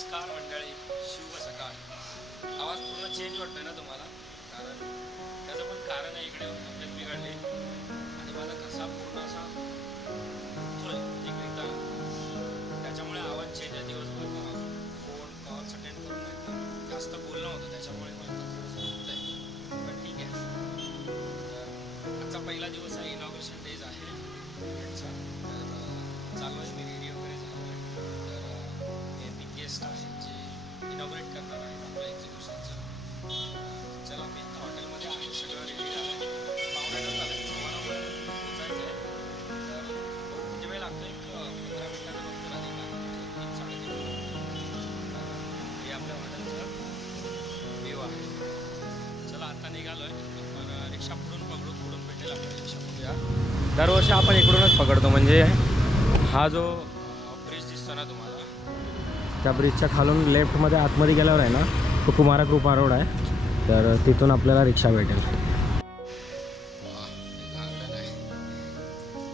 नमस्कार मंडळी, शुभ सकाळ. आवाज पूर्ण चेंज वाटतोय ना तुम्हाला? कारण त्याचं पण कारण आहे, इकडे तब्येत बिघडली आणि माझा घसा पूर्ण असा दुखतोय एकदा, त्याच्यामुळे आवाज चेंज आहे. दिवसभर मला फोन कॉल्स अटेंड करून एकदम जास्त बोलणं होतं, त्याच्यामुळे मला थोडंसं दुखतंय. पण ठीक आहे. तर आजचा पहिला दिवस आहे, इनॉग्रेशन डेज आहे त्यांचा. तर चालू आहे, मी रेडी वगैरे झालो आहे. तर मी गेस्ट आहेत जे इनॉग्रेट करणार आहेत आपल्या एक्झिक्युशनचं. चला, मी हॉटेलमध्ये आहे, सगळं रेडी आहे. पावण्याला झालं, समारंभापर्यंत पोचायचं आहे. तर किती वेळ लागतो? एक 15 मिनिटांना फक्त राहते, 3-3:30. हे आपल्या हॉटेलचं व्ह्यू आहे. चला, आता निघालो आहे. आपण रिक्षा पुढून भेटेल आपल्याला रिक्षा बघूया. दरवर्षी आपण इकडूनच पकडतो, म्हणजे हा जो ब्रिज दिसतो ना तुम्हाला, त्या ब्रिजच्या खालून लेफ्टमध्ये आतमध्ये गेल्यावर आहे ना, तो कुमारा कृपा रोड आहे. तर तिथून आपल्याला रिक्षा भेटेल.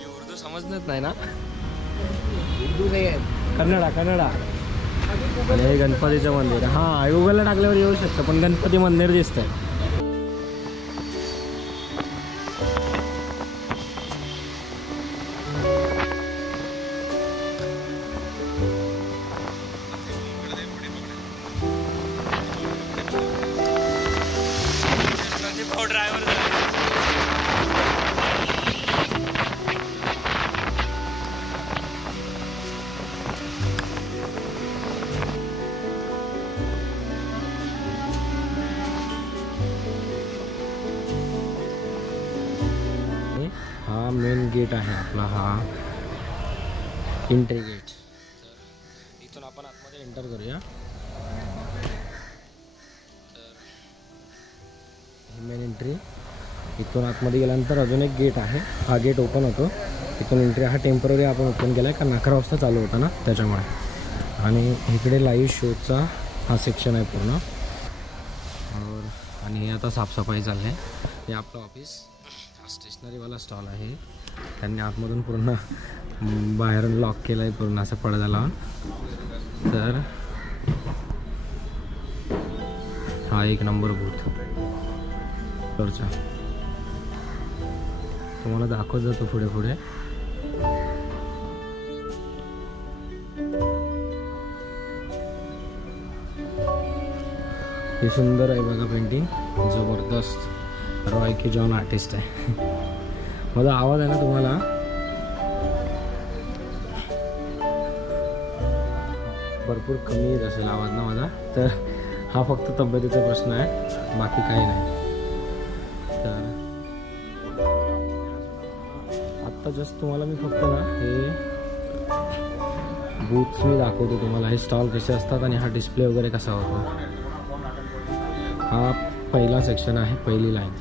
उर्दू समजत नाही ना? उर्दू नाही आहे, कन्नडा. आणि हे गणपतीचं मंदिर. हां, गुगलला टाकल्यावर येऊ शकतं, पण गणपती मंदिर दिसतंय. ड्रायव्हर हा मेन गेट आहे आपला, हा एंट्री गेट. तर इथून आपण आतमध्ये एंटर करूया. तर ही मेन एंट्री. इथून आतमध्ये गेल्यानंतर अजून एक गेट आहे, हा गेट ओपन होतो. इथून एंट्री. हा टेम्पररी आपण ओपन केला आहे, कारण 11 वाजता चालू होता ना, त्याच्यामुळे. आणि इकडे लाईव्ह शोचा हा सेक्शन आहे पूर्ण. आणि हे आता साफसफाई चालली आहे. हे आपलं ऑफिस. हा स्टेशनरीवाला स्टॉल आहे. त्यांनी आतमधून पूर्ण बाहेरून लॉक केलं आहे, पूर्ण असं पडदा लावून. तर हा 1 नंबर बूथ फ्लोरचा तुम्हाला दाखवत जातो पुढे. हे सुंदर आहे बघा, पेंटिंग जबरदस्त. रॉय की जॉन आर्टिस्ट आहे. माझा आवाज आहे ना तुम्हाला? भरपूर कमी येत असेल आवाज ना माझा, तर हा फक्त तब्येतीचा प्रश्न आहे, बाकी काही नाही. तर आत्ता जस्ट तुम्हाला मी फक्त ना हे बूथ्स मी दाखवतो तुम्हाला, हे स्टॉल कसे असतात आणि हा डिस्प्ले वगैरे कसा होतो. हा पहिला सेक्शन आहे, पहिली लाईन.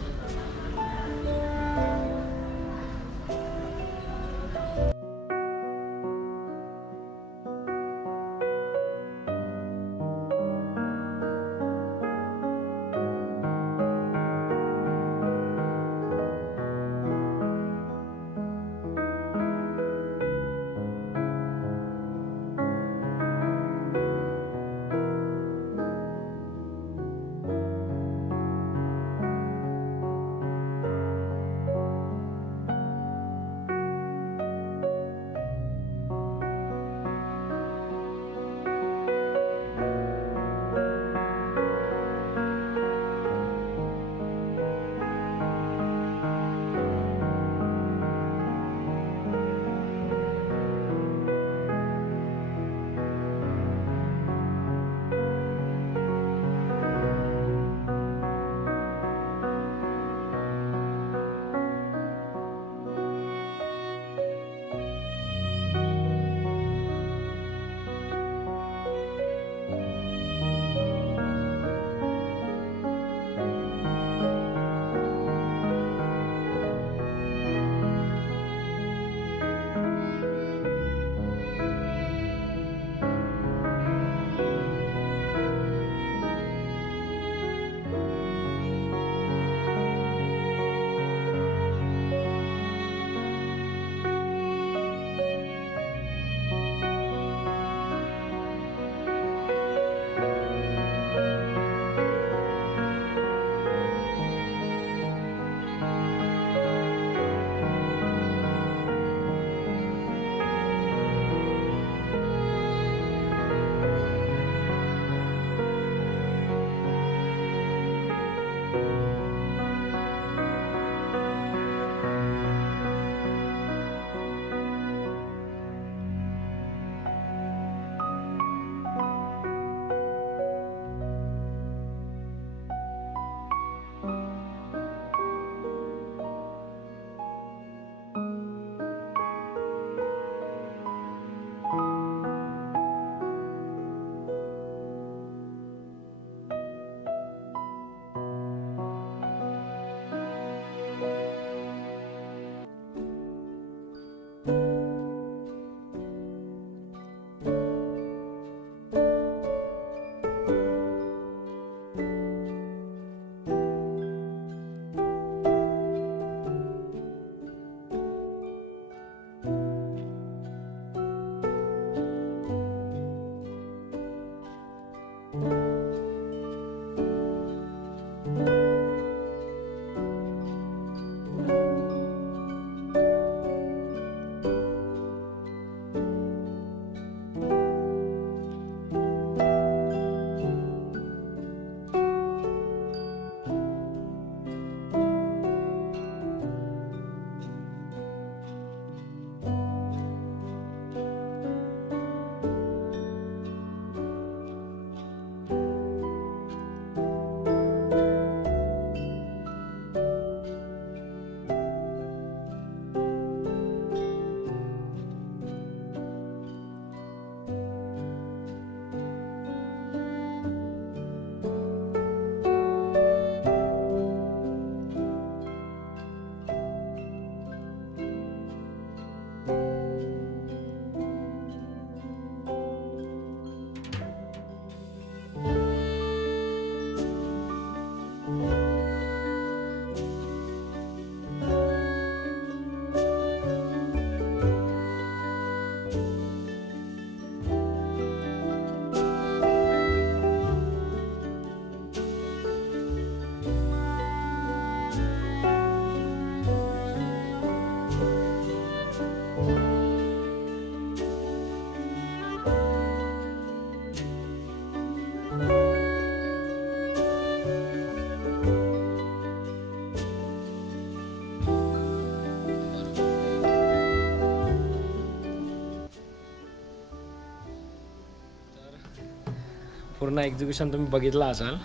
पूर्ण एक्झिबिशन तुम्ही बघितला असाल.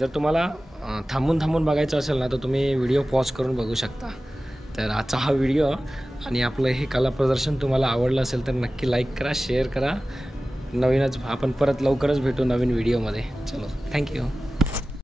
जर तुम्हाला थांबून बघायचं असेल ना तर तुम्ही व्हिडिओ पॉज करून बघू शकता. तर आजचा हा व्हिडिओ आणि आपलं हे कला प्रदर्शन तुम्हाला आवडलं असेल तर नक्की लाईक करा, शेअर करा. नवीनच आपण परत लवकरच भेटू नवीन व्हिडिओमध्ये. चलो, थँक्यू.